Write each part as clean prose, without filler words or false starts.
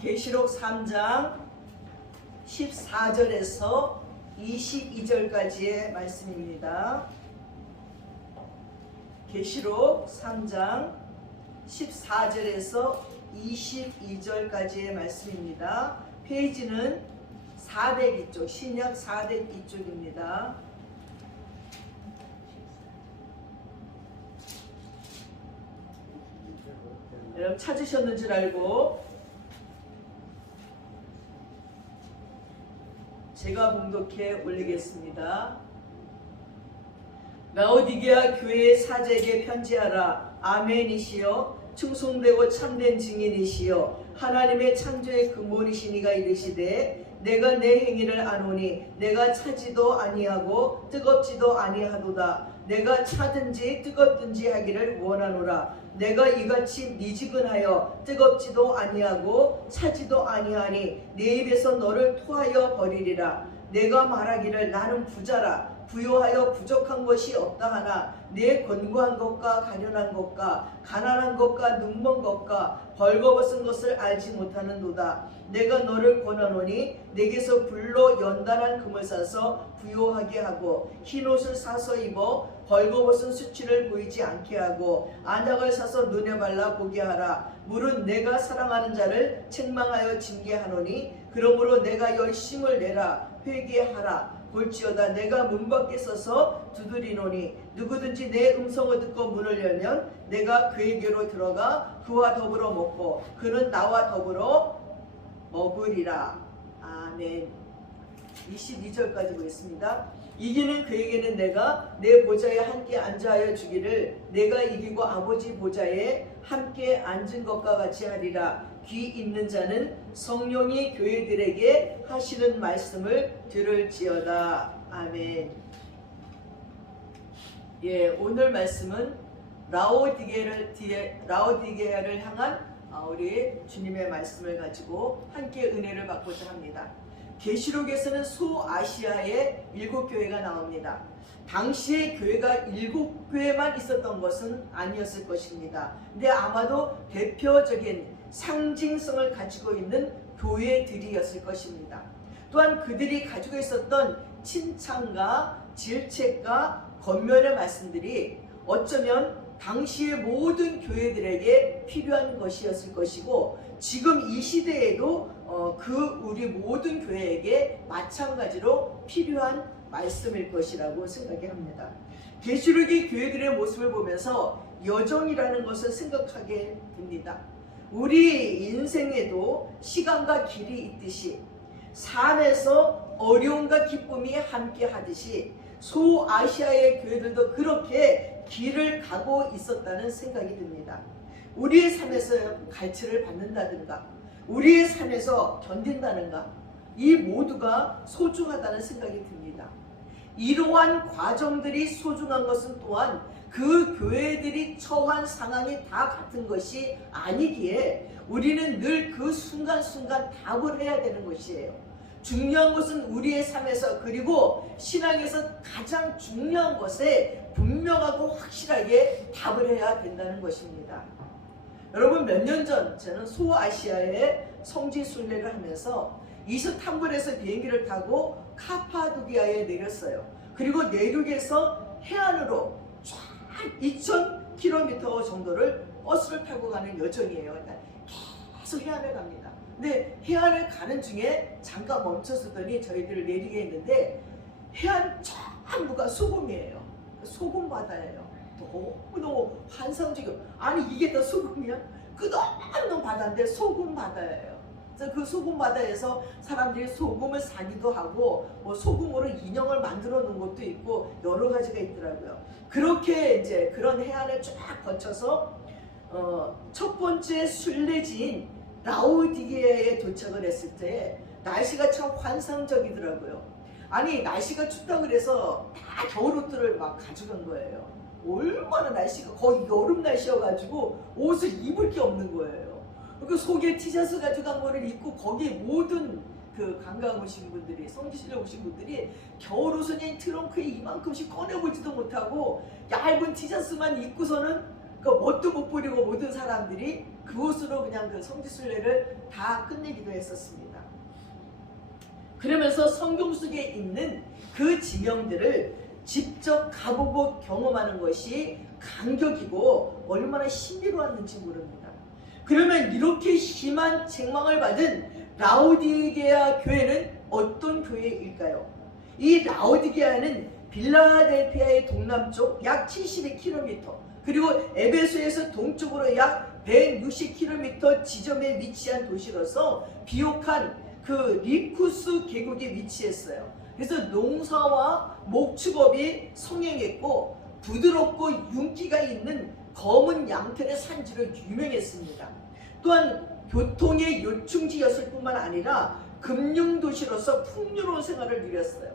계시록 3장 14절에서 22절까지의 말씀입니다. 계시록 3장 14절에서 22절까지의 말씀입니다. 페이지는 402쪽, 신약 402쪽입니다. 여러분 찾으셨는 줄 알고 제가 봉독해 올리겠습니다. 라오디게아 교회의 사제에게 편지하라. 아멘이시여 충성되고 참된 증인이시여 하나님의 창조의 근본이시니가 이르시되 내가 내 행위를 아노니 내가 차지도 아니하고 뜨겁지도 아니하도다. 내가 차든지 뜨겁든지 하기를 원하노라. 내가 이같이 미지근하여 뜨겁지도 아니하고 차지도 아니하니 내 입에서 너를 토하여 버리리라. 내가 말하기를 나는 부자라. 부요하여 부족한 것이 없다 하나 내 권고한 것과 가련한 것과 가난한 것과 눈먼 것과 벌거벗은 것을 알지 못하는도다. 내가 너를 권하노니 내게서 불로 연단한 금을 사서 부요하게 하고 흰옷을 사서 입어 벌거벗은 수치를 보이지 않게 하고 안약을 사서 눈에 발라 보게 하라. 물은 내가 사랑하는 자를 책망하여 징계하노니 그러므로 내가 열심을 내라. 회개하라. 볼지어다 내가 문 밖에 서서 두드리노니 누구든지 내 음성을 듣고 문을 열면 내가 그에게로 들어가 그와 더불어 먹고 그는 나와 더불어 먹으리라. 아멘. 22절까지 보겠습니다. 이기는 그에게는 내가 내 보좌에 함께 앉아하여 주기를 내가 이기고 아버지 보좌에 함께 앉은 것과 같이 하리라. 귀 있는 자는 성령이 교회들에게 하시는 말씀을 들을지어다. 아멘. 예, 오늘 말씀은 라오디게아를 향한 우리 주님의 말씀을 가지고 함께 은혜를 받고자 합니다. 계시록에서는 소아시아의 7교회가 나옵니다. 당시에 교회가 7교회만 있었던 것은 아니었을 것입니다. 근데 아마도 대표적인 상징성을 가지고 있는 교회들이었을 것입니다. 또한 그들이 가지고 있었던 칭찬과 질책과 권면의 말씀들이 어쩌면 당시의 모든 교회들에게 필요한 것이었을 것이고 지금 이 시대에도 우리 모든 교회에게 마찬가지로 필요한 말씀일 것이라고 생각이 합니다. 계시록의 교회들의 모습을 보면서 여정이라는 것을 생각하게 됩니다. 우리 인생에도 시간과 길이 있듯이 삶에서 어려움과 기쁨이 함께 하듯이 소아시아의 교회들도 그렇게 길을 가고 있었다는 생각이 듭니다. 우리의 삶에서 갈증을 받는다든가 우리의 삶에서 견딘다든가 이 모두가 소중하다는 생각이 듭니다. 이러한 과정들이 소중한 것은 또한 그 교회들이 처한 상황이 다 같은 것이 아니기에 우리는 늘 그 순간순간 답을 해야 되는 것이에요. 중요한 것은 우리의 삶에서 그리고 신앙에서 가장 중요한 것에 분명하고 확실하게 답을 해야 된다는 것입니다. 여러분 몇 년 전 저는 소아시아에 성지 순례를 하면서 이스탄불에서 비행기를 타고 카파도기아에 내렸어요. 그리고 내륙에서 해안으로 쫙 2,000km 정도를 버스를 타고 가는 여정이에요. 그러니까 계속 해안을 갑니다. 근데 해안을 가는 중에 잠깐 멈췄었더니 저희들을 내리게 했는데 해안 전부가 소금이에요. 소금 바다예요. 너무 환상적이고 아니 이게 다 소금이야? 끝없는 바다인데 소금 바다예요. 그래서 그 소금 바다에서 사람들이 소금을 사기도 하고 뭐 소금으로 인형을 만들어 놓은 것도 있고 여러 가지가 있더라고요. 그렇게 이제 그런 해안을 쫙 거쳐서 첫 번째 순례지인 라오디게아에 도착을 했을 때 날씨가 참 환상적이더라고요. 아니 날씨가 춥다 그래서 다 겨울 옷들을 막 가져간 거예요. 얼마나 날씨가 거의 여름 날씨여가지고 옷을 입을 게 없는 거예요. 그 속에 티셔츠 가져간 거를 입고 거기에 모든 그 관광 오신 분들이 성지순례 오신 분들이 겨울 옷은 그냥 트렁크에 이만큼씩 꺼내보지도 못하고 얇은 티셔츠만 입고서는 그 멋도 못 부리고 모든 사람들이 그곳으로 그냥 그 성지순례를 다 끝내기도 했었습니다. 그러면서 성경 속에 있는 그 지명들을 직접 가보고 경험하는 것이 감격이고 얼마나 신비로웠는지 모릅니다. 그러면 이렇게 심한 책망을 받은 라오디게아 교회는 어떤 교회일까요? 이 라오디게아는 빌라델피아의 동남쪽 약 72km 그리고 에베소에서 동쪽으로 약 160km 지점에 위치한 도시로서 비옥한 그 리쿠스 계곡에 위치했어요. 그래서 농사와 목축업이 성행했고 부드럽고 윤기가 있는 검은 양털의 산지로 유명했습니다. 또한 교통의 요충지였을 뿐만 아니라 금융도시로서 풍요로운 생활을 누렸어요.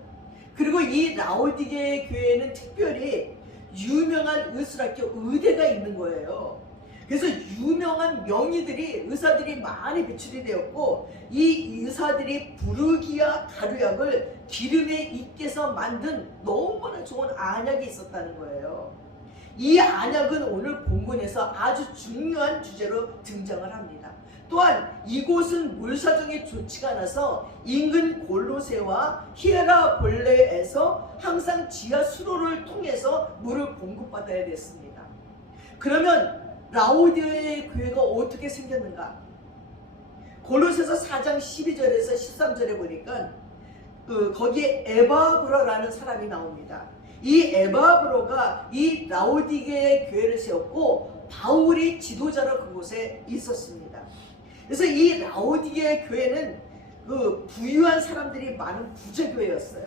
그리고 이 라오디게 교회는 특별히 유명한 의술학교 의대가 있는 거예요. 그래서 유명한 명의들이 의사들이 많이 배출이 되었고 이 의사들이 부르기아 가루약을 기름에 익혀서 만든 너무나 좋은 안약이 있었다는 거예요. 이 안약은 오늘 본문에서 아주 중요한 주제로 등장을 합니다. 또한 이곳은 물 사정이 좋지가 않아서 인근 골로새와 히에라볼레에서 항상 지하 수로를 통해서 물을 공급받아야 됐습니다. 그러면 라오디게아의 교회가 어떻게 생겼는가? 골로새서 4장 12절에서 13절에 보니까 거기에 에바브라라는 사람이 나옵니다. 이 에바브로가 이 라오디게아의 교회를 세웠고 바울이 지도자로 그곳에 있었습니다. 그래서 이 라오디게아 교회는 그 부유한 사람들이 많은 부자교회였어요.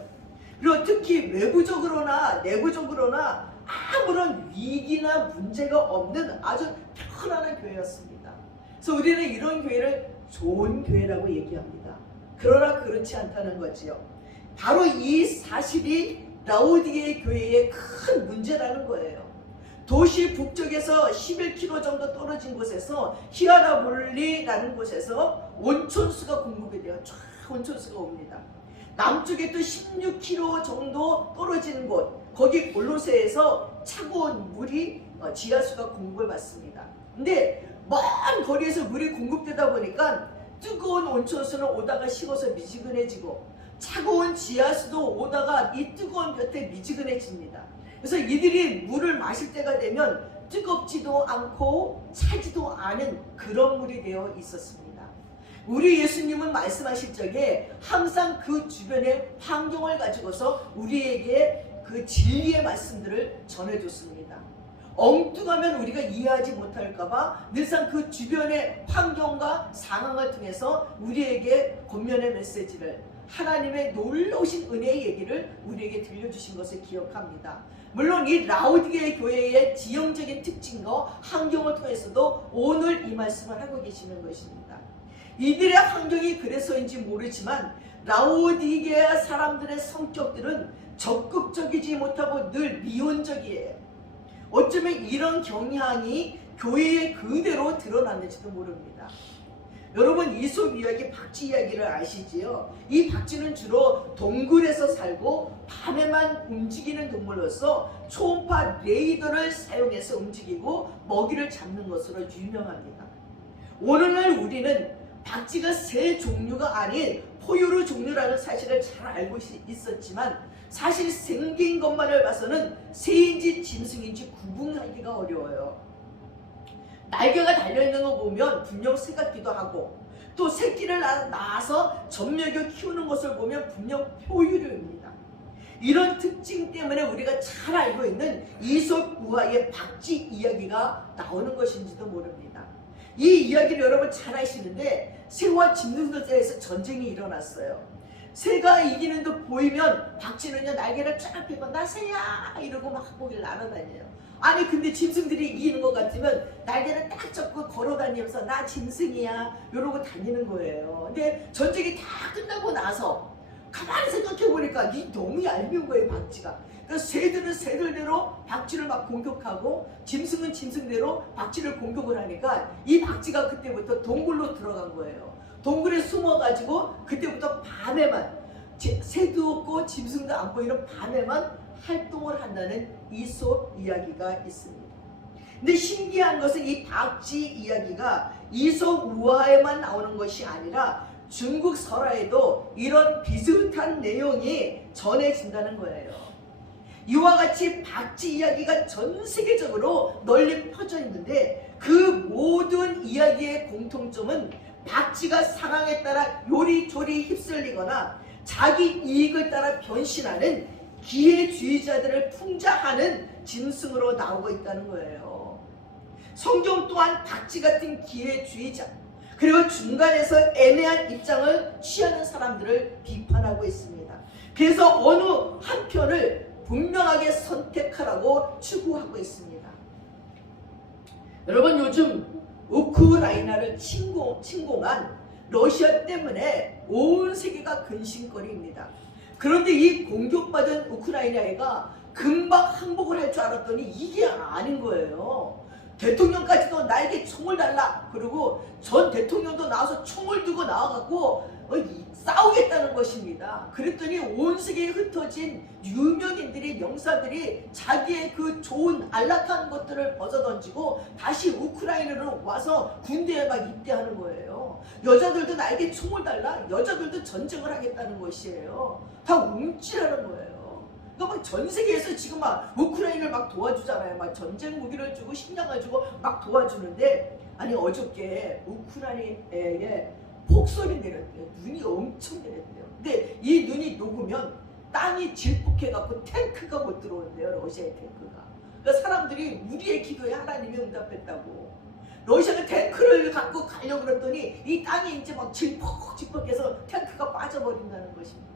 그리고 특히 외부적으로나 내부적으로나 아무런 위기나 문제가 없는 아주 편안한 교회였습니다. 그래서 우리는 이런 교회를 좋은 교회라고 얘기합니다. 그러나 그렇지 않다는 거지요. 바로 이 사실이 라오디게아 교회의 큰 문제라는 거예요. 도시 북쪽에서 11km 정도 떨어진 곳에서 히아라볼리라는 곳에서 온천수가 공급이 돼요. 쫙 온천수가 옵니다. 남쪽에 또 16km 정도 떨어지는 곳, 거기 골로새에서 차가운 물이 지하수가 공급을 받습니다. 근데 먼 거리에서 물이 공급되다 보니까 뜨거운 온천수는 오다가 식어서 미지근해지고 차가운 지하수도 오다가 이 뜨거운 볕에 미지근해집니다. 그래서 이들이 물을 마실 때가 되면 뜨겁지도 않고 차지도 않은 그런 물이 되어 있었습니다. 우리 예수님은 말씀하실 적에 항상 그 주변의 환경을 가지고서 우리에게 그 진리의 말씀들을 전해줬습니다. 엉뚱하면 우리가 이해하지 못할까봐 늘상 그 주변의 환경과 상황을 통해서 우리에게 권면의 메시지를 하나님의 놀라우신 은혜의 얘기를 우리에게 들려주신 것을 기억합니다. 물론 이 라오디게아 교회의 지형적인 특징과 환경을 통해서도 오늘 이 말씀을 하고 계시는 것입니다. 이들의 환경이 그래서인지 모르지만 라오디게아 사람들의 성격들은 적극적이지 못하고 늘 미온적이에요. 어쩌면 이런 경향이 교회에 그대로 드러났는지도 모릅니다. 여러분 이솝 이야기, 박쥐 이야기를 아시지요? 이 박쥐는 주로 동굴에서 살고 밤에만 움직이는 동물로서 초음파 레이더를 사용해서 움직이고 먹이를 잡는 것으로 유명합니다. 오늘날 우리는 박쥐가 새 종류가 아닌 포유류 종류라는 사실을 잘 알고 있었지만 사실 생긴 것만을 봐서는 새인지 짐승인지 구분하기가 어려워요. 날개가 달려있는 거 보면 분명 새 같기도 하고 또 새끼를 낳아서 젖먹여 키우는 것을 보면 분명 포유류입니다. 이런 특징 때문에 우리가 잘 알고 있는 이솝 우화의 박쥐 이야기가 나오는 것인지도 모릅니다. 이 이야기를 여러분 잘 아시는데 새와 짐승들 사이에서 전쟁이 일어났어요. 새가 이기는 듯 보이면 박쥐는요 날개를 쫙 펴고 나 새야 이러고 막 거기를 날아다녀요. 아니 근데 짐승들이 이기는 것 같으면 날개를 딱 잡고 걸어다니면서 나 짐승이야 이러고 다니는 거예요. 근데 전쟁이 다 끝나고 나서 가만히 생각해보니까 이 너무 얄미운 거예요 박쥐가. 그래서 새들은 새들대로 박쥐를 막 공격하고 짐승은 짐승대로 박쥐를 공격을 하니까 이 박쥐가 그때부터 동굴로 들어간 거예요. 동굴에 숨어가지고 그때부터 밤에만 새도 없고 짐승도 안 보이는 밤에만 활동을 한다는 이솝 이야기가 있습니다. 근데 신기한 것은 이 박쥐 이야기가 이솝 우화에만 나오는 것이 아니라 중국 설화에도 이런 비슷한 내용이 전해진다는 거예요. 이와 같이 박쥐 이야기가 전 세계적으로 널리 퍼져 있는데 그 모든 이야기의 공통점은 박쥐가 상황에 따라 요리조리 휩쓸리거나 자기 이익을 따라 변신하는 기회주의자들을 풍자하는 짐승으로 나오고 있다는 거예요. 성경 또한 박쥐 같은 기회주의자 그리고 중간에서 애매한 입장을 취하는 사람들을 비판하고 있습니다. 그래서 어느 한 편을 분명하게 선택하라고 추구하고 있습니다. 여러분, 요즘 우크라이나를 침공한 러시아 때문에 온 세계가 근심거리입니다. 그런데 이 공격받은 우크라이나가 금방 항복을 할 줄 알았더니 이게 아닌 거예요. 대통령까지도 나에게 총을 달라. 그리고 전 대통령도 나와서 총을 들고 나와갖고 싸우겠다는 것입니다. 그랬더니 온 세계에 흩어진 유명인들이, 명사들이 자기의 그 좋은 안락한 것들을 벗어던지고 다시 우크라이나로 와서 군대에 막 입대하는 거예요. 여자들도 나에게 총을 달라. 여자들도 전쟁을 하겠다는 것이에요. 다 움찔하는 거예요. 그러니까 막 전 세계에서 지금 막 우크라이나를 막 도와주잖아요. 막 전쟁 무기를 주고 식량을 주고 막 도와주는데, 아니 어저께 우크라이나에 폭설이 내렸대요. 눈이 엄청 내렸대요. 근데 이 눈이 녹으면 땅이 질폭해갖고 탱크가 못 들어온대요. 러시아의 탱크가. 그러니까 사람들이 우리의 기도에 하나님이 응답했다고. 러시아가 탱크를 갖고 가려고 그랬더니 이 땅이 이제 막 질퍽질퍽해서 탱크가 빠져버린다는 것입니다.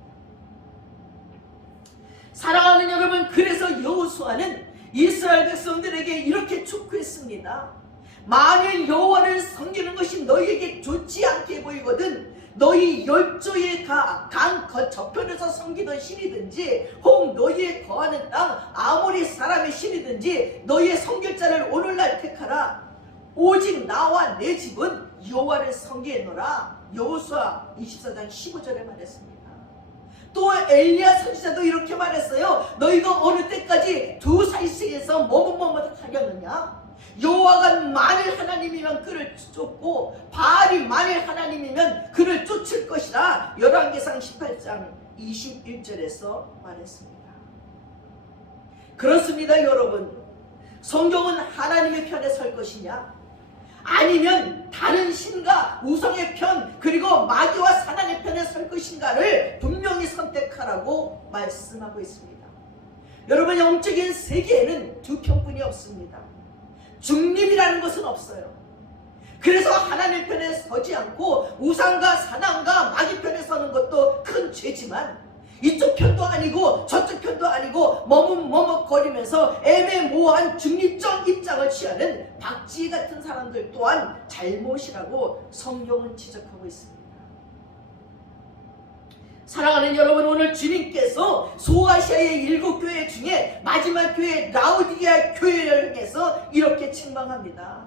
사랑하는 여러분, 그래서 여호수아는 이스라엘 백성들에게 이렇게 촉구했습니다. 만일 여호와를 섬기는 것이 너희에게 좋지 않게 보이거든 너희 열조의 강 저편에서 섬기던 신이든지 혹 너희의 거하는 땅 아모리 사람의 신이든지 너희의 섬길 자를 오늘날 택하라. 오직 나와 내 집은 여호와를 섬기노라. 여호수아 24장 15절에 말했습니다. 또 엘리야 선지자도 이렇게 말했어요. 너희가 어느 때까지 두 사이에서 머뭇머뭇하겠느냐? 여호와가 만일 하나님이면 그를 쫓고 바알이 만일 하나님이면 그를 쫓을 것이라. 열왕기상 18장 21절에서 말했습니다. 그렇습니다. 여러분, 성경은 하나님의 편에 설 것이냐 아니면 다른 신과 우상의 편 그리고 마귀와 사단의 편에 설 것인가를 분명히 선택하라고 말씀하고 있습니다. 여러분, 영적인 세계에는 두 편뿐이 없습니다. 중립이라는 것은 없어요. 그래서 하나님 편에 서지 않고 우상과 사단과 마귀 편에 서는 것도 큰 죄지만 이쪽 편도 아니고 저쪽 편도 아니고 머뭇머뭇거리면서 애매모호한 중립적 입장을 취하는 박쥐 같은 사람들 또한 잘못이라고 성경은 지적하고 있습니다. 사랑하는 여러분, 오늘 주님께서 소아시아의 7교회 중에 마지막 교회 라우디게아 교회를 향해서 이렇게 책망합니다.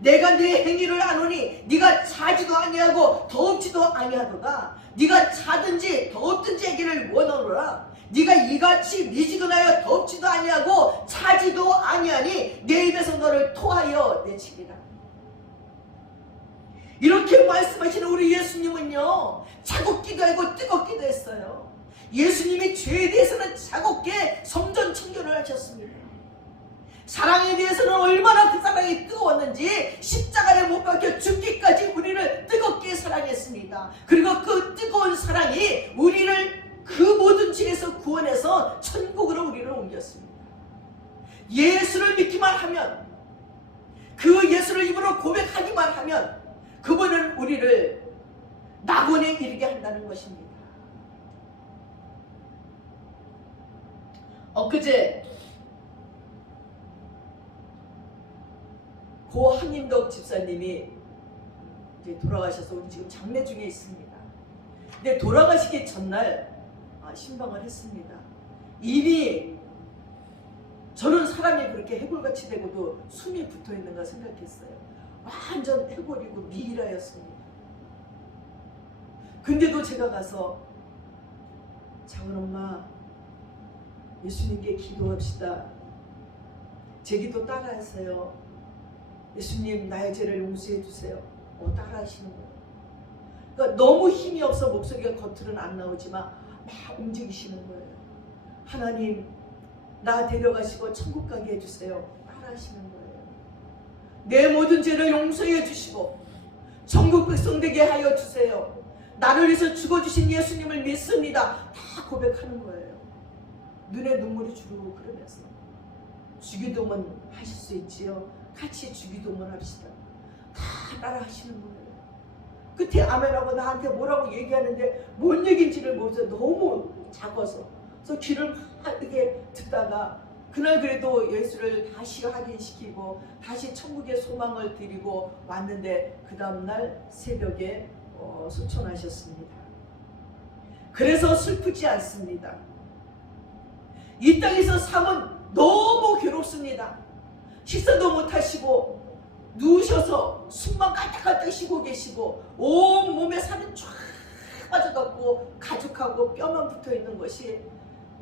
내가 네 행위를 아노니 네가 차지도 아니하고 더없지도 아니하도다. 네가 차든지 더없든지 하기를 원하노라. 네가 이같이 미지근하여 더없지도 아니하고 차지도 아니하니 내 입에서 너를 토하여 내치리라. 이렇게 말씀하시는 우리 예수님은요, 차갑기도 하고 뜨겁기도 했어요. 예수님이 죄에 대해서는 차갑게 성전 청결을 하셨습니다. 사랑에 대해서는 얼마나 그 사랑이 뜨거웠는지 십자가에 못 박혀 죽기까지 우리를 뜨겁게 사랑했습니다. 그리고 그 뜨거운 사랑이 우리를 그 모든 죄에서 구원해서 천국으로 우리를 옮겼습니다. 예수를 믿기만 하면, 그 예수를 입으로 고백하기만 하면 그분은 우리를 낙원에 이르게 한다는 것입니다. 엊그제 고 한인덕 집사님이 이제 돌아가셔서 우리 지금 장례 중에 있습니다. 근데 돌아가시기 전날 신방을 했습니다. 이미 저는 사람이 그렇게 해골같이 되고도 숨이 붙어있는가 생각했어요. 완전 해골이고 미이라였습니다. 근데도 제가 가서 작은 엄마 예수님께 기도합시다. 제 기도 따라하세요. 예수님 나의 죄를 용서해 주세요. 따라하시는 거예요. 그러니까 너무 힘이 없어 목소리가 겉으로는 안 나오지만 막 움직이시는 거예요. 하나님 나 데려가시고 천국 가게 해주세요. 따라하시는 거예요. 내 모든 죄를 용서해 주시고 천국 백성 되게 하여 주세요. 나를 위해서 죽어주신 예수님을 믿습니다. 다 고백하는 거예요. 눈에 눈물이 주르고 그러면서 주기도문 하실 수 있지요. 같이 주기도문 합시다. 다 따라 하시는 거예요. 끝에 아멘하고 나한테 뭐라고 얘기하는데 뭔 얘기인지를 모르겠어요. 너무 작아서. 그래서 귀를 막 이렇게 듣다가 그날 그래도 예수를 다시 확인시키고 다시 천국의 소망을 드리고 왔는데 그 다음날 새벽에 소천하셨습니다. 그래서 슬프지 않습니다. 이 땅에서 삶은 너무 괴롭습니다. 식사도 못하시고 누우셔서 숨만 깔딱깔딱 쉬고 계시고 온 몸에 살이 쫙 빠져갖고 가죽하고 뼈만 붙어있는 것이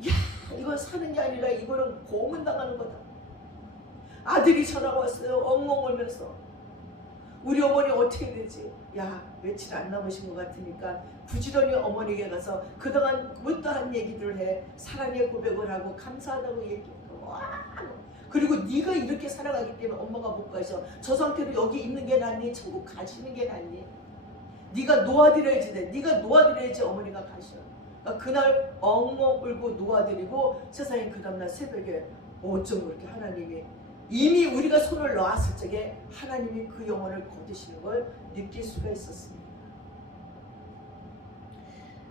야 이건 사는 게 아니라 이거는 고문당하는 거다. 아들이 전화가 왔어요. 엉엉 울면서 우리 어머니 어떻게 되지? 야 며칠 안 남으신 것 같으니까 부지런히 어머니에게 가서 그동안 못다한 얘기들을 해 사랑의 고백을 하고 감사하다고 얘기하고 와 그리고 네가 이렇게 살아가기 때문에 엄마가 못 가셔. 저 상태로 여기 있는 게 낫니? 천국 가시는 게 낫니? 네가 놓아드려야지 돼. 네가 놓아드려야지 어머니가 가셔. 그러니까 그날 엉엉 울고 놓아드리고 세상에 그 다음날 새벽에 어쩜 그렇게 하나님이 이미 우리가 손을 놓았을 적에 하나님이 그 영혼을 거두시는 걸 느낄 수가 있었습니다.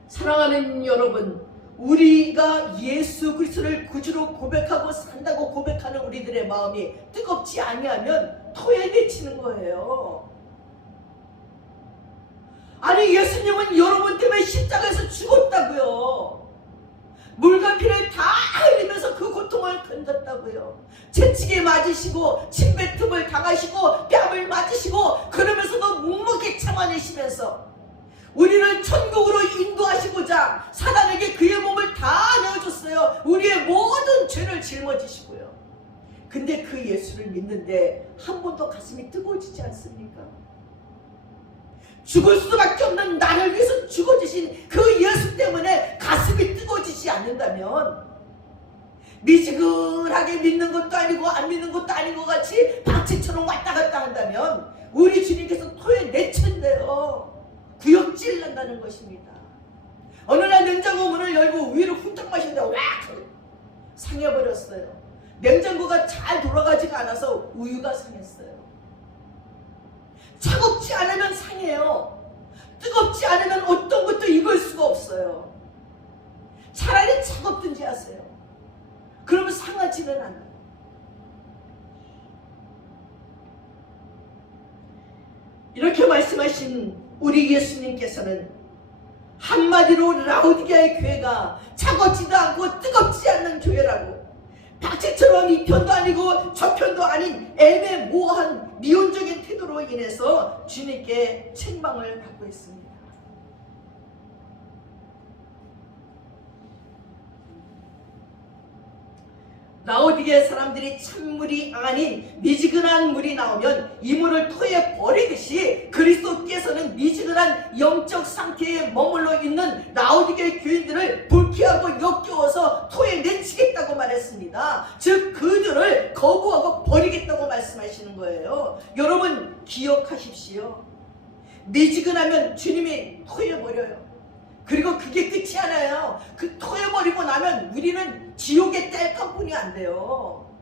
사랑하는 여러분, 우리가 예수 그리스도를 구주로 고백하고 산다고 고백하는 우리들의 마음이 뜨겁지 아니하면 토해내치는 거예요. 아니 예수님은 여러분 때문에 십자가에서 죽었다고요. 물과 피를 다 흘리면서 그 고통을 견뎠다고요. 채찍에 맞으시고 침뱉음을 당하시고 뺨을 맞으시고 그러면서도 묵묵히 참아내시면서 우리를 천국으로 인도하시고자 사단에게 그의 몸을 다 내어줬어요. 우리의 모든 죄를 짊어지시고요. 근데 그 예수를 믿는데 한 번도 가슴이 뜨거워지지 않습니까? 죽을 수밖에 없는 나를 위해서 죽어주신 그 예수 때문에 가슴이 뜨거워지지 않는다면 미지근하게 믿는 것도 아니고 안 믿는 것도 아닌 것 같이 박치처럼 왔다 갔다 한다면 우리 주님께서 토해내친대요. 구역질 난다는 것입니다. 어느 날 냉장고 문을 열고 우유를 훔쩍 마시는데 와 상해버렸어요. 냉장고가 잘 돌아가지가 않아서 우유가 상했어요. 차갑지 않으면 상해요. 뜨겁지 않으면 어떤 것도 익을 수가 없어요. 차라리 차갑든지 하세요. 그러면 상하지는 않아요. 이렇게 말씀하신 우리 예수님께서는 한마디로 라오디게아의 교회가 차갑지도 않고 뜨겁지 않는 교회라고, 박제처럼 이 편도 아니고 저 편도 아닌 애매모호한 미온적인 태도로 인해서 주님께 책망을 받고 있습니다. 라오디게아 사람들이 찬물이 아닌 미지근한 물이 나오면 이 물을 토해 버리듯이 그리스도께서는 미지근한 영적 상태에 머물러 있는 라오디게아 교인들을 불쾌하고 역겨워서 토해 내치겠다고 말했습니다. 즉 그들을 거부하고 버리겠다고 말씀하시는 거예요. 여러분 기억하십시오. 미지근하면 주님이 토해 버려요. 그리고 그게 끝이 아니에요. 그 토해버리고 나면 우리는 지옥의 땔감뿐이 안 돼요.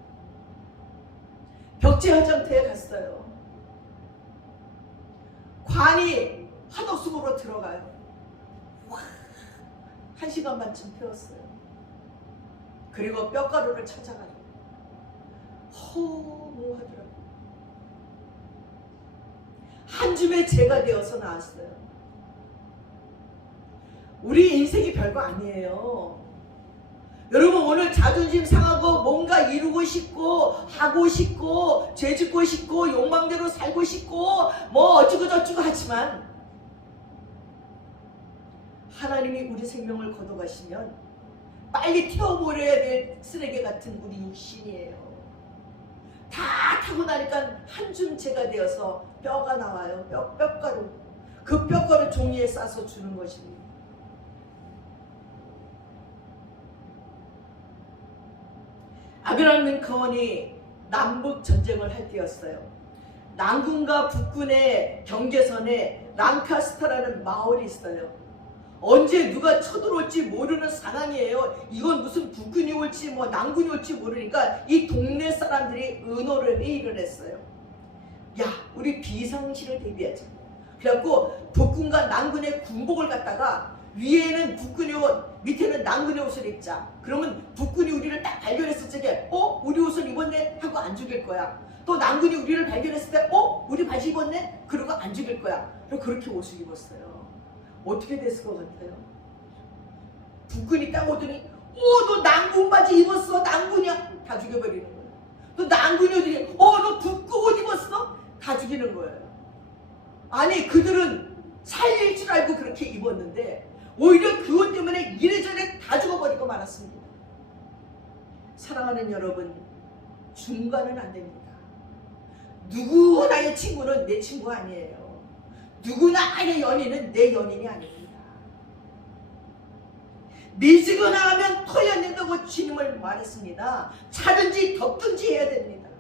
벽제 화장터에 갔어요. 관이 한옥수으로 들어가요. 와, 1시간 반쯤 태웠어요. 그리고 뼈가루를 찾아가요. 허무하더라고요. 한 줌의 죄가 되어서 나왔어요. 우리 인생이 별거 아니에요. 여러분 오늘 자존심 상하고 뭔가 이루고 싶고 하고 싶고 죄 짓고 싶고 욕망대로 살고 싶고 뭐 어쩌고 저쩌고 하지만 하나님이 우리 생명을 걷어가시면 빨리 태워버려야 될 쓰레기 같은 우리 육신이에요. 다 타고 나니까 한 줌체가 되어서 뼈가 나와요. 뼈가루. 그 뼈가루 종이에 싸서 주는 것입니다. 아브라함 링컨이 남북 전쟁을 할 때였어요. 남군과 북군의 경계선에 랑카스터라는 마을이 있어요. 언제 누가 쳐들어올지 모르는 상황이에요. 이건 무슨 북군이 올지 뭐 남군이 올지 모르니까 이 동네 사람들이 의논을 회의를 했어요. 야, 우리 비상시를 대비하자. 그래갖고 북군과 남군의 군복을 갖다가 위에는 북군의 옷, 밑에는 남군의 옷을 입자. 그러면 북군이 우리를 딱 발견했을 적에 우리 옷을 입었네? 하고 안 죽일 거야. 또 남군이 우리를 발견했을 때 우리 바지 입었네? 그러고 안 죽일 거야. 그리고 그렇게 옷을 입었어요. 어떻게 됐을 것 같아요? 북군이 딱 오더니 너 남군 바지 입었어? 남군이야? 다 죽여버리는 거예요. 또 남군이 오더니 너 북군 옷 입었어? 다 죽이는 거예요. 아니, 그들은 살릴 줄 알고 그렇게 입었는데 오히려 그것 때문에 이래저래 다 죽어버리고 말았습니다. 사랑하는 여러분, 중간은 안 됩니다. 누구 나의 친구는 내 친구 아니에요. 누구나 나의 연인은 내 연인이 아닙니다. 미지근하 하면 토해낸다고 주님을 말했습니다. 차든지 덮든지 해야 됩니다.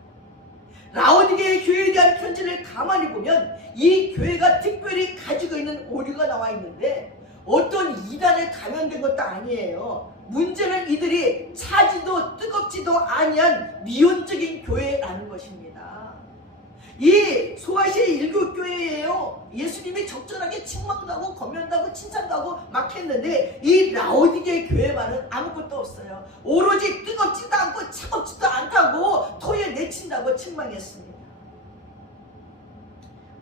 라오디게의 교회에 대한 편지를 가만히 보면 이 교회가 특별히 가지고 있는 오류가 나와 있는데 어떤 이단에 감염된 것도 아니에요. 문제는 이들이 차지도 뜨겁지도 아니한 미온적인 교회라는 것입니다. 이 소아시아 일교교회예요. 예수님이 적절하게 칭망도 하고 권면도 하고 칭찬도 하고 막 했는데 이 라오디게 교회만은 아무것도 없어요. 오로지 뜨겁지도 않고 차갑지도 않다고 토에 내친다고 칭망했습니다.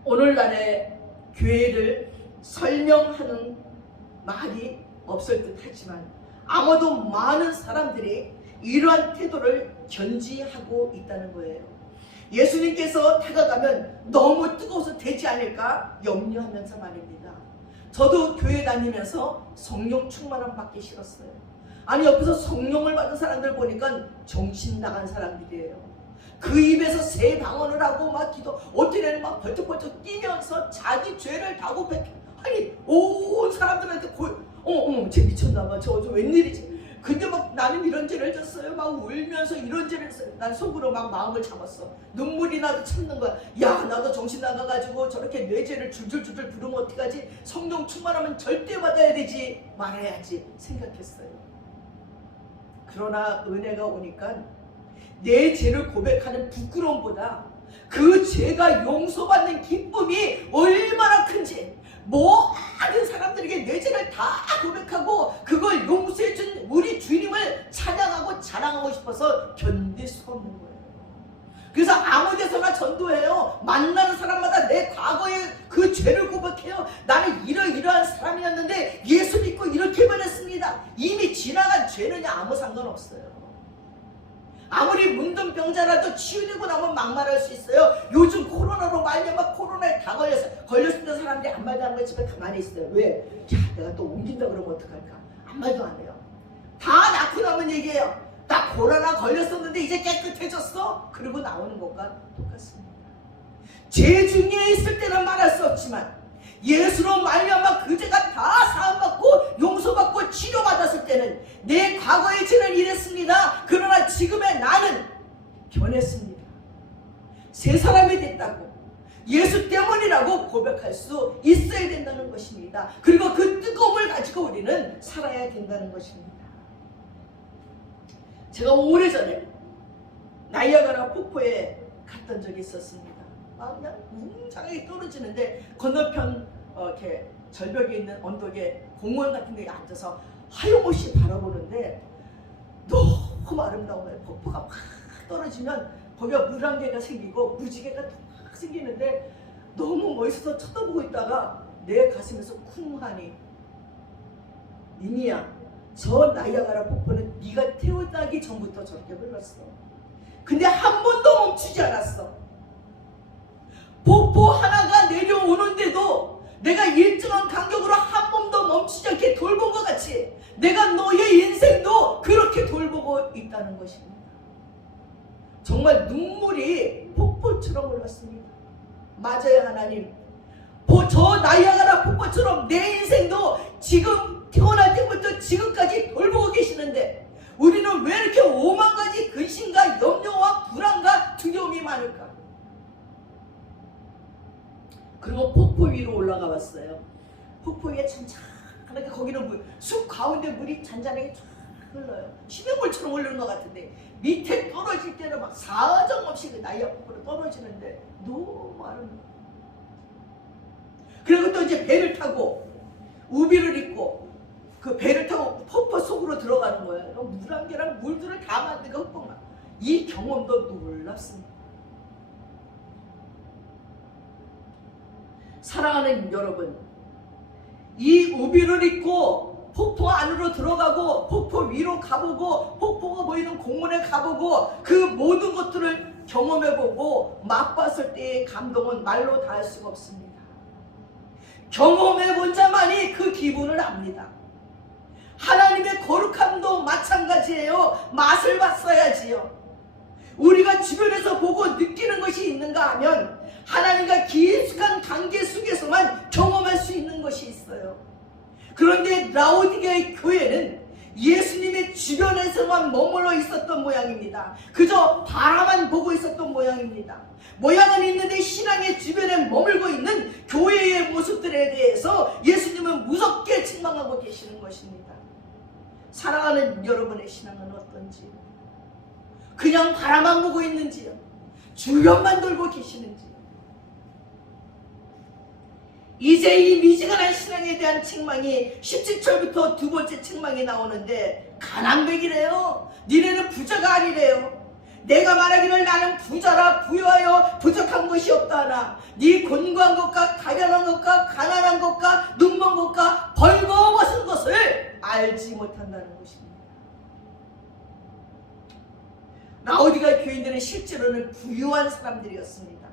오늘날의 교회를 설명하는 말이 없을 듯 하지만 아마도 많은 사람들이 이러한 태도를 견지하고 있다는 거예요. 예수님께서 다가가면 너무 뜨거워서 되지 않을까 염려하면서 말입니다. 저도 교회 다니면서 성령 충만함 받기 싫었어요. 아니, 옆에서 성령을 받은 사람들 보니까 정신 나간 사람들이에요. 그 입에서 새 방언을 하고 막 기도, 어떤 애는 막 벌떡벌떡 뛰면서 자기 죄를 다 고백해. 아니, 온 사람들한테 쟤 미쳤나봐. 저 웬일이지? 근데 막 나는 이런 죄를 졌어요. 막 울면서 이런 죄를 했어요. 난 속으로 막 마음을 잡았어. 눈물이 나도 참는 거야. 야, 나도 정신 나가가지고 저렇게 내 죄를 줄줄줄줄 부르면 어떡하지? 성령 충만하면 절대 받아야 되지 말아야지 생각했어요. 그러나 은혜가 오니까 내 죄를 고백하는 부끄러움보다 그 죄가 용서받는 기쁨이 얼마나 큰지, 모든 사람들에게 내 죄를 다 고백하고 그걸 용서해준 우리 주님을 찬양하고 자랑하고 싶어서 견딜 수가 없는 거예요. 그래서 아무 데서나 전도해요. 만나는 사람마다 내 과거의 그 죄를 고백해요. 나는 이러이러한 사람이었는데 예수 믿고 이렇게 변했습니다. 이미 지나간 죄는 아무 상관없어요. 아무리 문둥병자라도 치유되고 나면 막말할 수 있어요. 요즘 코로나로 말미암아 코로나에 다 걸렸던 사람들이 아무 말도 안 하고 집에 가만히 있어요. 왜? 야, 내가 또 옮긴다 그러면 어떡할까? 아무 말도 안 해요. 다 낳고 나면 얘기해요. 나 코로나 걸렸었는데 이제 깨끗해졌어? 그러고 나오는 것과 똑같습니다. 죄 중에 있을 때는 말할 수 없지만 예수로 말미암아 그 죄가 다 사함받고 용서받고 치료받았을 때는 내 과거의 죄는 이랬습니다. 그러나 지금의 나는 변했습니다. 새 사람이 됐다고, 예수 때문이라고 고백할 수 있어야 된다는 것입니다. 그리고 그 뜨거움을 가지고 우리는 살아야 된다는 것입니다. 제가 오래전에 나이아가라 폭포에 갔던 적이 있었습니다. 그냥 웅장하게 떨어지는데 건너편 이렇게 절벽에 있는 언덕에 공원 같은 데 앉아서 하염없이 바라보는데 너무 아름다운 거예요. 폭포가 막 떨어지면 거기가 물안개가 생기고 무지개가 막 생기는데 너무 멋있어서 쳐다보고 있다가 내 가슴에서 쿵하니, 니미야, 저 나이아가라 폭포는 네가 태어나기 전부터 저렇게 흘렀어. 근데 한 번도 멈추지 않았어. 폭포 하나가 내려오는데도 내가 일정한 간격으로 한 번도 멈추지 않게 돌본 것 같이 내가 너의 인생도 그렇게 돌보고 있다는 것입니다. 정말 눈물이 폭포처럼 흘렀습니다. 맞아요, 하나님. 저 나이아가라 폭포처럼 내 인생도 지금 태어날 때부터 지금까지 돌보고 계시는데 우리는 왜 이렇게 5만 가지 근심과 염려와 불안과 두려움이 많을까? 그리고 폭포 위로 올라가 봤어요. 폭포 위에 잔잔하게, 거기는 숲 가운데 물이 잔잔하게 쫙 흘러요. 시냇물처럼 흐르는 것 같은데 밑에 떨어질 때는 막 사정없이 그 나이아 폭포로 떨어지는데 너무 아름다워요. 그리고 또 이제 배를 타고 우비를 입고 그 배를 타고 폭포 속으로 들어가는 거예요. 물 한 개랑 물들을 다 만들고 흠뻑만. 이 경험도 놀랍습니다. 사랑하는 여러분, 이 우비를 입고 폭포 안으로 들어가고 폭포 위로 가보고 폭포가 보이는 공원에 가보고 그 모든 것들을 경험해보고 맛봤을 때의 감동은 말로 다 할 수가 없습니다. 경험해본 자만이 그 기분을 압니다. 하나님의 거룩함도 마찬가지예요. 맛을 봤어야지요. 우리가 주변에서 보고 느끼는 것이 있는가 하면 하나님과 깊숙한 관계 속에서만 경험할 수 있는 것이 있어요. 그런데 라오디게아의 교회는 예수님의 주변에서만 머물러 있었던 모양입니다. 그저 바라만 보고 있었던 모양입니다. 모양은 있는데 신앙의 주변에 머물고 있는 교회의 모습들에 대해서 예수님은 무섭게 책망하고 계시는 것입니다. 사랑하는 여러분의 신앙은 어떤지, 그냥 바라만 보고 있는지요, 주변만 돌고 계시는지. 이제 이 미지근한 신앙에 대한 책망이 17절부터 두 번째 책망이 나오는데, 가난백이래요. 니네는 부자가 아니래요. 내가 말하기를 나는 부자라 부유하여 부족한 것이 없다 하나 네 곤고한 것과 가련한 것과 가난한 것과 눈먼 것과 벌거벗은 것을 알지 못한다는 것입니다. 라오디게아 교인들은 실제로는 부유한 사람들이었습니다.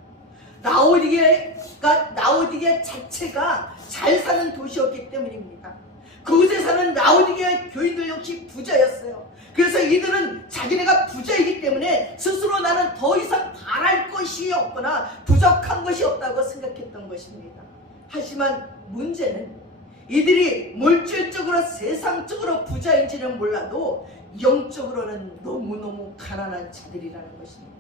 라오디게아 자체가 잘 사는 도시였기 때문입니다. 그곳에 사는 라오디게아 교인들 역시 부자였어요. 그래서 이들은 자기네가 부자이기 때문에 스스로 나는 더 이상 바랄 것이 없거나 부족한 것이 없다고 생각했던 것입니다. 하지만 문제는 이들이 물질적으로 세상적으로 부자인지는 몰라도 영적으로는 너무너무 가난한 자들이라는 것입니다.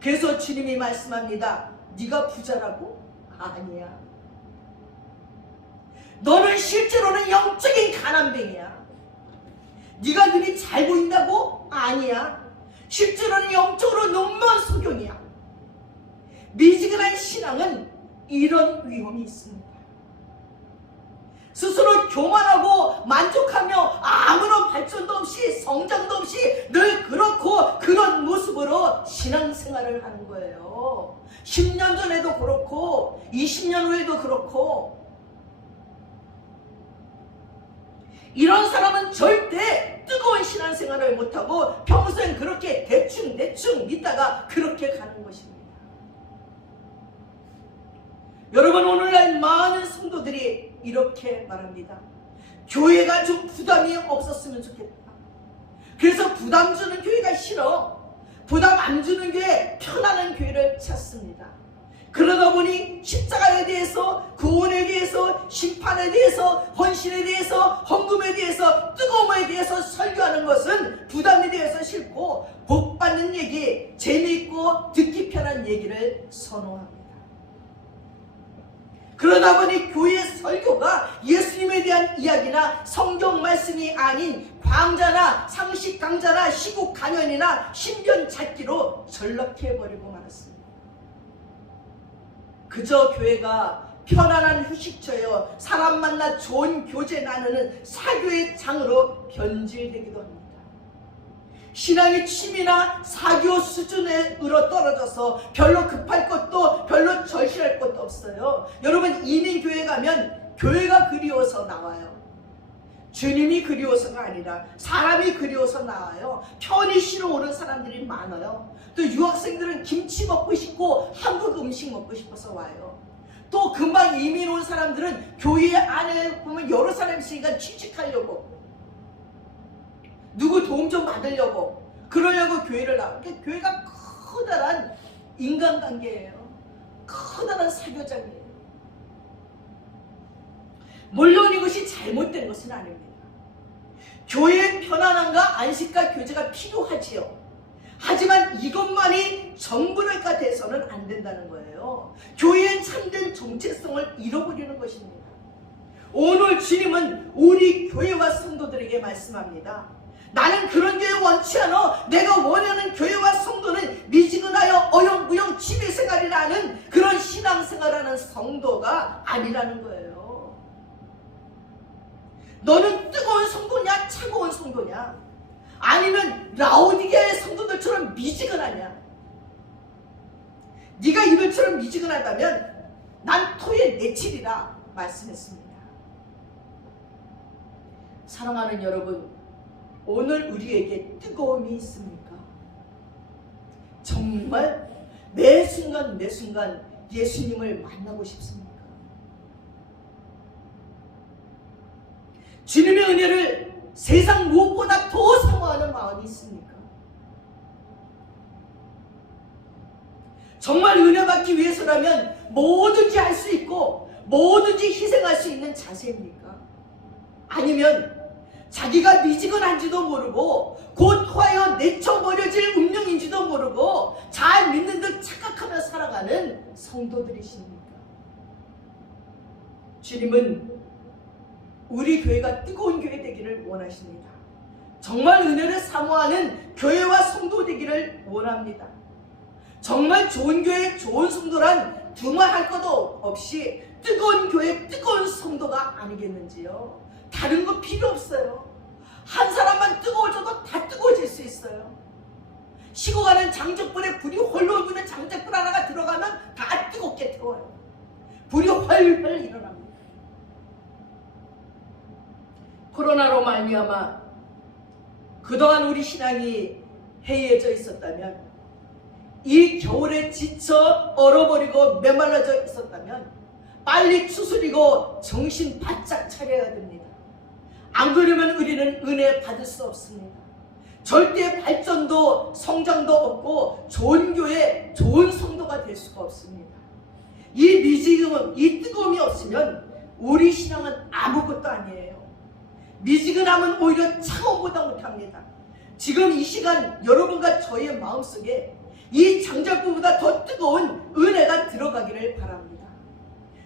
그래서 주님이 말씀합니다. 네가 부자라고? 아니야. 너는 실제로는 영적인 가난뱅이야. 네가 눈이 잘 보인다고? 아니야. 실제로는 영적으로 눈먼 소경이야. 미지근한 신앙은 이런 위험이 있습니다. 스스로 교만하고 만족하며 아무런 발전도 없이 성장도 없이 늘 그렇고 그런 모습으로 신앙생활을 하는 거예요. 10년 전에도 그렇고 20년 후에도 그렇고. 이런 사람은 절대 뜨거운 신앙생활을 못하고 평소엔 그렇게 대충 믿다가 그렇게 가는 것입니다. 여러분, 오늘날 많은 성도들이 이렇게 말합니다. 교회가 좀 부담이 없었으면 좋겠다. 그래서 부담 주는 교회가 싫어. 부담 안 주는 교회, 편안한 교회를 찾습니다. 그러다 보니 십자가에 대해서, 구원에 대해서, 심판에 대해서, 헌신에 대해서, 헌금에 대해서, 뜨거움에 대해서 설교하는 것은 부담이 되어서 싫고, 복 받는 얘기, 재미있고 듣기 편한 얘기를 선호합니다. 그러다 보니 교회 설교가 예수님에 대한 이야기나 성경 말씀이 아닌 광자나 상식 강좌나 시국 강연이나 신변 찾기로 전락해버리고 말았습니다. 그저 교회가 편안한 휴식처여 사람 만나 좋은 교제 나누는 사교의 장으로 변질되기도 합니다. 신앙의 취미나 사교 수준으로 떨어져서 별로 급할 것도 별로 절실할 것도 없어요. 여러분, 이민 교회 가면 교회가 그리워서 나와요. 주님이 그리워서가 아니라 사람이 그리워서 나와요. 편히 쉬러 오는 사람들이 많아요. 또 유학생들은 김치 먹고 싶고 한국 음식 먹고 싶어서 와요. 또 금방 이민 온 사람들은 교회 안에 보면 여러 사람 있으니까 취직하려고, 누구 도움 좀 받으려고, 그러려고 교회를 나오니까 교회가 커다란 인간관계예요. 커다란 사교장이에요. 물론 이것이 잘못된 것은 아닙니다. 교회의 편안함과 안식과 교제가 필요하지요. 하지만 이것만이 전부가 돼서는 안 된다는 거예요. 교회의 참된 정체성을 잃어버리는 것입니다. 오늘 주님은 우리 교회와 성도들에게 말씀합니다. 나는 그런 교회 원치 않아. 내가 원하는 교회와 성도는 미지근하여 어영부영 취미생활이라는 그런 신앙생활하는 성도가 아니라는 거예요. 너는 뜨거운 성도냐 차가운 성도냐, 아니면 라오디게아의 성도들처럼 미지근하냐. 네가 이들처럼 미지근하다면 난 토에 내치리라 말씀했습니다. 사랑하는 여러분, 오늘 우리에게 뜨거움이 있습니까? 정말 매 순간 매 순간 예수님을 만나고 싶습니까? 주님의 은혜를 세상 무엇보다 더 사모하는 마음이 있습니까? 정말 은혜 받기 위해서라면 뭐든지 할 수 있고 뭐든지 희생할 수 있는 자세입니까? 아니면 자기가 미지근한지도 모르고 곧 토하여 내쳐버려질 운명인지도 모르고 잘 믿는 듯 착각하며 살아가는 성도들이십니까? 주님은 우리 교회가 뜨거운 교회 되기를 원하십니다. 정말 은혜를 사모하는 교회와 성도 되기를 원합니다. 정말 좋은 교회, 좋은 성도란 두말할 것도 없이 뜨거운 교회, 뜨거운 성도가 아니겠는지요. 다른 거 필요 없어요. 한 사람만 뜨거워져도 다 뜨거워질 수 있어요. 식어가는 장작불에 불이 홀로 부는 장작불 하나가 들어가면 다 뜨겁게 태워요. 불이 훨훨 일어납니다. 코로나로 말미암아 그동안 우리 신앙이 해이해져 있었다면, 이 겨울에 지쳐 얼어버리고 메말라져 있었다면 빨리 추스리고 정신 바짝 차려야 됩니다. 안 그러면 우리는 은혜 받을 수 없습니다. 절대 발전도 성장도 없고 좋은 교회, 좋은 성도가 될 수가 없습니다. 이 미지금, 이 뜨거움이 없으면 우리 신앙은 아무것도 아니에요. 미지근함은 오히려 차원보다 못합니다. 지금 이 시간 여러분과 저의 마음속에 이 장작불보다 더 뜨거운 은혜가 들어가기를 바랍니다.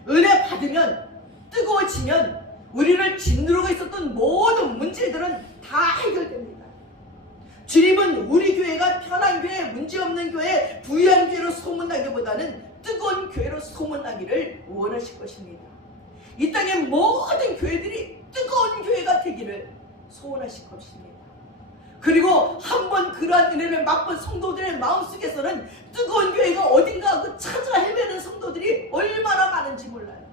은혜 받으면, 뜨거워지면 우리를 짓누르고 있었던 모든 문제들은 다 해결됩니다. 주님은 우리 교회가 편한 교회, 문제없는 교회, 부유한 교회로 소문나기보다는 뜨거운 교회로 소문나기를 원하실 것입니다. 이 땅의 모든 교회들이 뜨거운 교회가 되기를 소원하실 것입니다. 그리고 한번 그러한 은혜를 맛본 성도들의 마음속에서는 뜨거운 교회가 어딘가 그 찾아 헤매는 성도들이 얼마나 많은지 몰라요.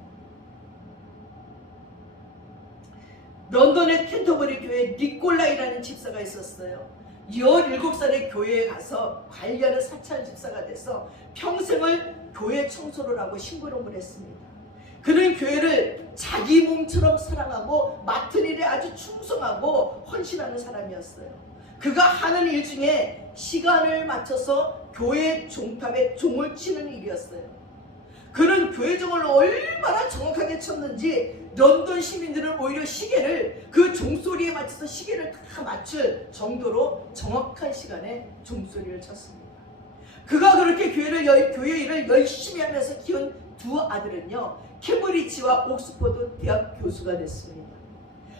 런던의 캔터버리 교회에 니콜라이라는 집사가 있었어요. 17살의 교회에 가서 관리하는 사찰 집사가 돼서 평생을 교회 청소를 하고 심부름을 했습니다. 그는 교회를 자기 몸처럼 사랑하고 맡은 일에 아주 충성하고 헌신하는 사람이었어요. 그가 하는 일 중에 시간을 맞춰서 교회 종탑에 종을 치는 일이었어요. 그는 교회 종을 얼마나 정확하게 쳤는지 런던 시민들은 오히려 시계를 그 종소리에 맞춰서 시계를 다 맞출 정도로 정확한 시간에 종소리를 쳤습니다. 그가 그렇게 교회 일을 열심히 하면서 키운 두 아들은요, 캠브리지와 옥스퍼드 대학 교수가 됐습니다.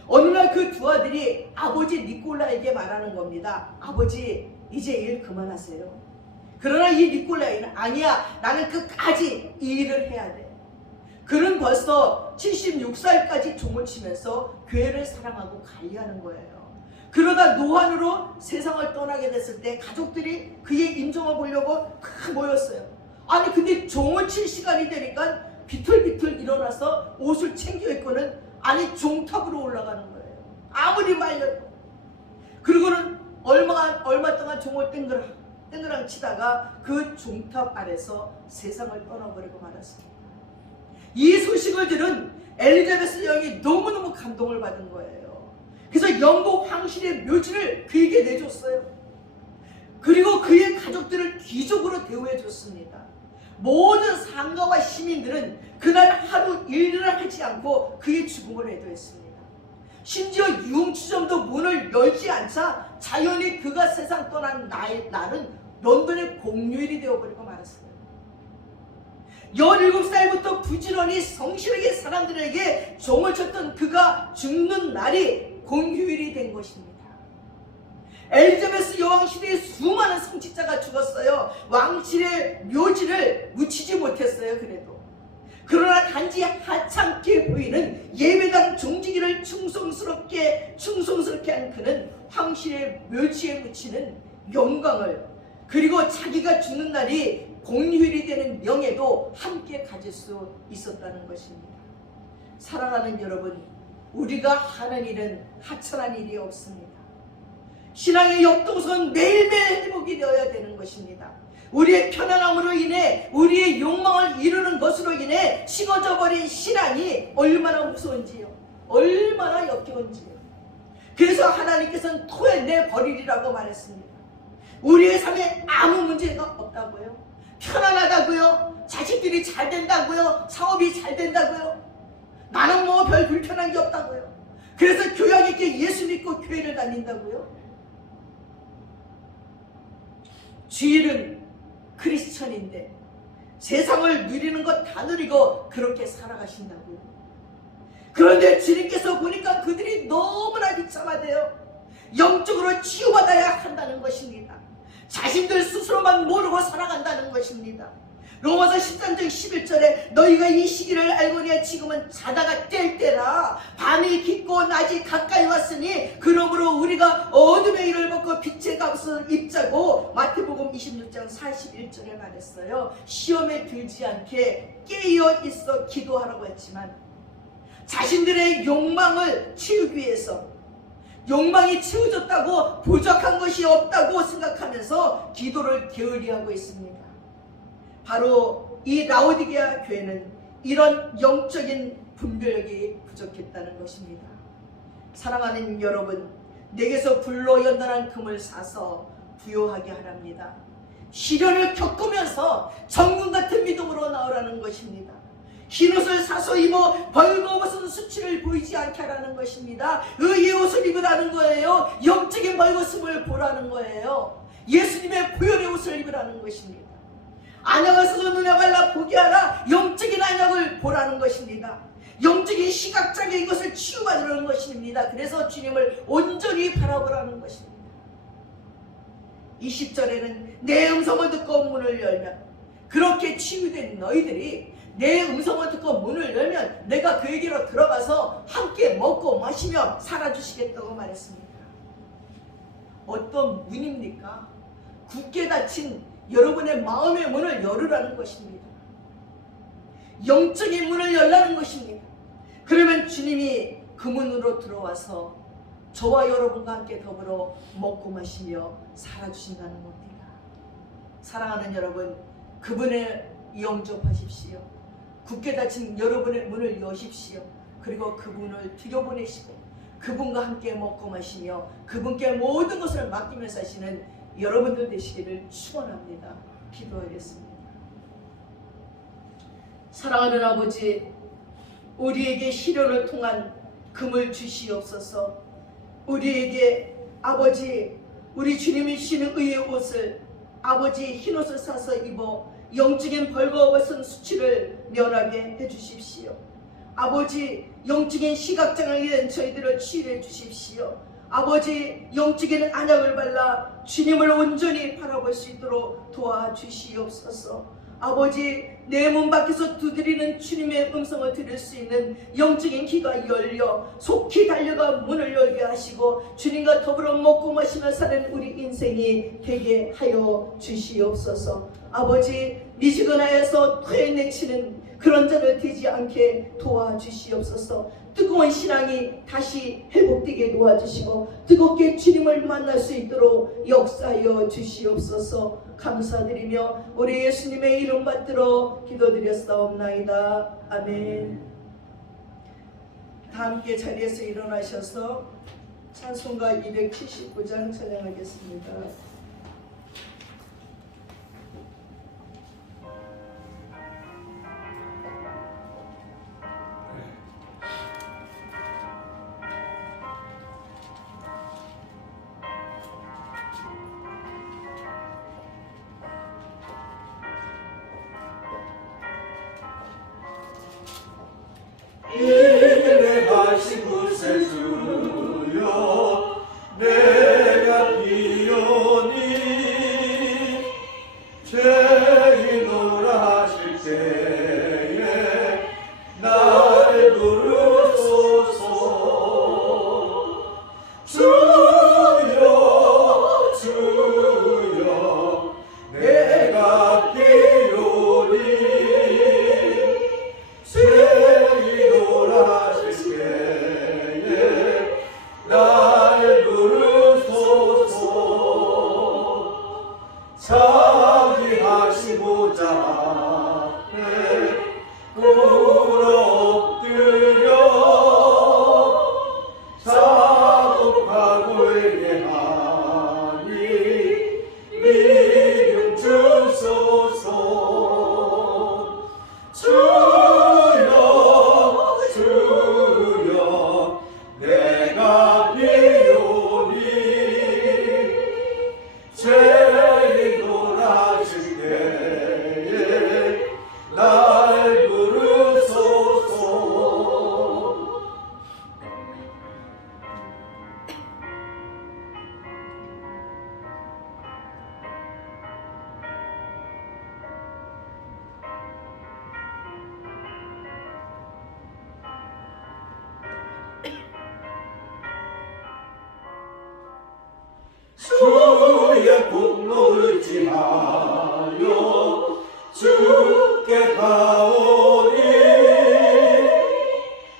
어느 날 그 두 아들이 아버지 니콜라에게 말하는 겁니다. 아버지, 이제 일 그만하세요. 그러나 이 니콜라이는 아니야, 나는 끝까지 이 일을 해야 돼. 그는 벌써 76살까지 종을 치면서 교회를 사랑하고 관리하는 거예요. 그러다 노환으로 세상을 떠나게 됐을 때 가족들이 그의 임종을 보려고 다 모였어요. 아니 근데 종을 칠 시간이 되니까 비틀비틀 일어나서 옷을 챙겨 입고는 아니 종탑으로 올라가는 거예요. 아무리 말려도. 그리고는 얼마 동안 종을 땡그랑 치다가 그 종탑 아래서 세상을 떠나버리고 말았습니다. 이 소식을 들은 엘리자베스 여왕이 너무너무 감동을 받은 거예요. 그래서 영국 황실의 묘지를 그에게 내줬어요. 그리고 그의 가족들을 귀족으로 대우해 줬습니다. 모든 상가와 시민들은 그날 하루 일을 하지 않고 그의 죽음을 애도했습니다. 심지어 유흥주점도 문을 열지 않자 자연히 그가 세상 떠난 날은 런던의 공휴일이 되어버리고 말았어요. 17살부터 부지런히 성실하게 사람들에게 종을 쳤던 그가 죽는 날이 공휴일이 된 것입니다. 엘리자베스 여왕 시대에 수많은 성직자가 죽었어요. 왕실의 묘지를 묻히지 못했어요. 그러나 단지 하찮게 보이는 예배당 종지기를 충성스럽게 한 그는 황실의 묘지에 묻히는 영광을, 그리고 자기가 죽는 날이 공휴일이 되는 명예도 함께 가질 수 있었다는 것입니다. 사랑하는 여러분, 우리가 하는 일은 하찮은 일이 없습니다. 신앙의 역동성은 매일매일 회복이 되어야 되는 것입니다. 우리의 편안함으로 인해, 우리의 욕망을 이루는 것으로 인해 식어져 버린 신앙이 얼마나 무서운지요, 얼마나 역겨운지요. 그래서 하나님께서는 토해내 버리리라고 말했습니다. 우리의 삶에 아무 문제가 없다고요? 편안하다고요? 자식들이 잘 된다고요? 사업이 잘 된다고요? 나는 뭐 별 불편한 게 없다고요? 그래서 교양 있게 예수 믿고 교회를 다닌다고요? 주일은 크리스천인데 세상을 누리는 것 다 누리고 그렇게 살아가신다고요. 그런데 주님께서 보니까 그들이 너무나 비참하대요. 영적으로 치유받아야 한다는 것입니다. 자신들 스스로만 모르고 살아간다는 것입니다. 로마서 13장 11절에 너희가 이 시기를 알거니와 지금은 자다가 깰 때라. 밤이 깊고 낮이 가까이 왔으니 그러므로 우리가 어둠의 일을 벗고 빛의 값을 입자고. 마태복음 26장 41절에 말했어요. 시험에 들지 않게 깨어 있어 기도하라고 했지만 자신들의 욕망을 채우기 위해서, 욕망이 채워졌다고 부족한 것이 없다고 생각하면서 기도를 게을리하고 있습니다. 바로 이 라오디게아 교회는 이런 영적인 분별력이 부족했다는 것입니다. 사랑하는 여러분, 내게서 불로 연단한 금을 사서 부요하게 하랍니다. 시련을 겪으면서 정금 같은 믿음으로 나오라는 것입니다. 흰옷을 사서 입어 벌거벗은 수치를 보이지 않게 하라는 것입니다. 의의 옷을 입으라는 거예요. 영적인 벌거벗음을 보라는 거예요. 예수님의 보혈의 옷을 입으라는 것입니다. 안약을 써서 눈에 발라 보게 하라. 영적인 안약을 보라는 것입니다. 영적인 시각장애인 것을 치유받으라는 것입니다. 그래서 주님을 온전히 바라보라는 것입니다. 20절에는 내 음성을 듣고 문을 열면, 그렇게 치유된 너희들이 내 음성을 듣고 문을 열면 내가 그에게로 들어가서 함께 먹고 마시며 살아주시겠다고 말했습니다. 어떤 문입니까? 굳게 닫힌 여러분의 마음의 문을 열으라는 것입니다. 영적인 문을 열라는 것입니다. 그러면 주님이 그 문으로 들어와서 저와 여러분과 함께 더불어 먹고 마시며 살아주신다는 겁니다. 사랑하는 여러분, 그분을 영접하십시오. 굳게 닫힌 여러분의 문을 여십시오. 그리고 그분을 들여보내시고 그분과 함께 먹고 마시며 그분께 모든 것을 맡기면서 사시는 여러분들 되시기를 축원합니다. 기도하겠습니다. 사랑하는 아버지, 우리에게 시련을 통한 금을 주시옵소서. 우리에게 아버지, 우리 주님이 주시는 의의 옷을, 아버지 흰옷을 사서 입어 영적인 벌거벗은 수치를 면하게 해주십시오. 아버지, 영적인 시각장애에 대한 저희들을 치유해 주십시오. 아버지, 영적인 안약을 발라 주님을 온전히 바라볼 수 있도록 도와주시옵소서. 아버지, 내 문 밖에서 두드리는 주님의 음성을 들을 수 있는 영적인 귀가 열려 속히 달려가 문을 열게 하시고 주님과 더불어 먹고 마시며 사는 우리 인생이 되게 하여 주시옵소서. 아버지, 미지근하여서 토해내치는 그런 자를 되지 않게 도와주시옵소서. 뜨거운 신앙이 다시 회복되게 도와주시고 뜨겁게 주님을 만날 수 있도록 역사하여 주시옵소서. 감사드리며 우리 예수님의 이름 받들어 기도드렸사옵나이다. 아멘. 다 함께 자리에서 일어나셔서 찬송가 279장 찬양하겠습니다. 인내하신 구세주여 내가 비오니 죄인노라 하실 때에 나를 부르소서. 주여 주여 내가 비오니 죄인노라 하실 때에 나를 부르소서. 자비하신 보좌 앞에 꿇어 엎드려 자복하고 회개하니 믿음 주소서. 주여 주여 내가 비오니 죄인노라 하실 때에 날 부르소서. 주의 공로 의지하여 주께 가오니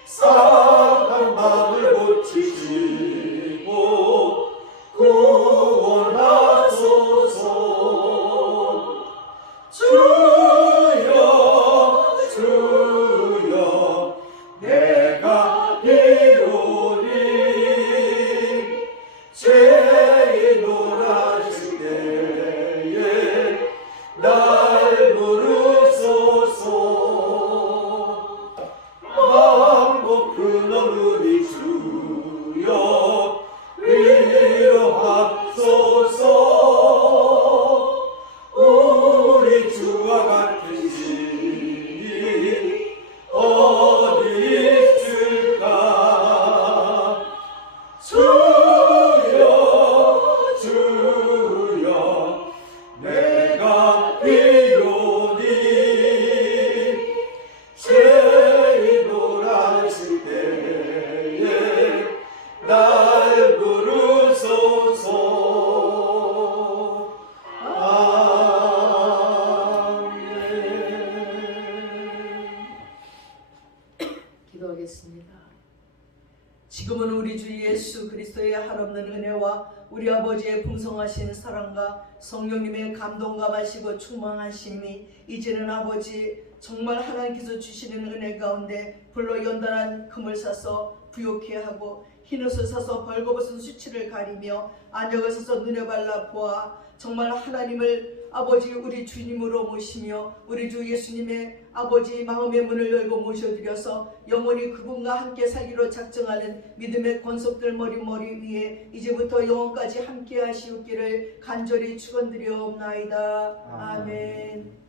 상한 마음을 고치시고 구원하소서. 주여 주여 내가 비오니 죄인노라 하실 때에 날 부르소서. 마음 높은 우리 주여 위로하소서. 우리 주와 같은 신이 어디 있을까. 주여 주여 내가 비오니 죄인노라 하실 때에 날 부르소서. 아멘. 기도하겠습니다. 지금은 우리 주 예수 그리스도의 한없는 은혜와 우리 아버지의 풍성하신 사랑과 성령님의 감동감하시고 충만하심이 이제는 아버지 정말 하나님께서 주시는 은혜 가운데 불로 연단한 금을 사서 부욕케 하고 흰옷을 사서 벌거벗은 수치를 가리며 안역을 사서 눈에 발라 보아 정말 하나님을 아버지 우리 주님으로 모시며 우리 주 예수님의 아버지 마음의 문을 열고 모셔드려서 영원히 그분과 함께 살기로 작정하는 믿음의 권속들 머리 위에 이제부터 영원까지 함께 하시옵기를 간절히 축원드리옵나이다. 아멘.